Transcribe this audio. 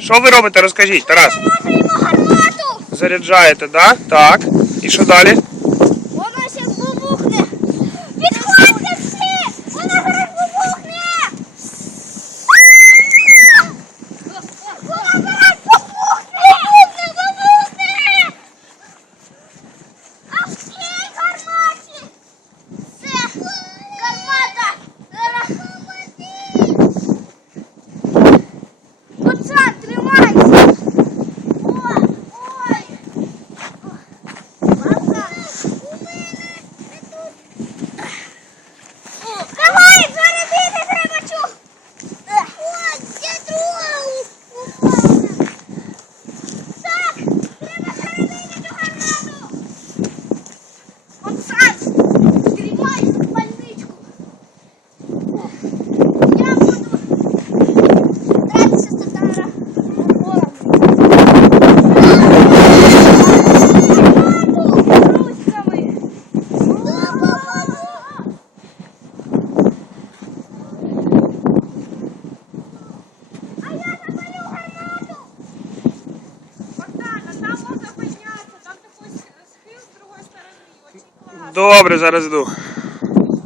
Що ви робите, розкажіть, Тарас? Заряджаєте, так? Да? Так. І що далі? Добре, зараз йду.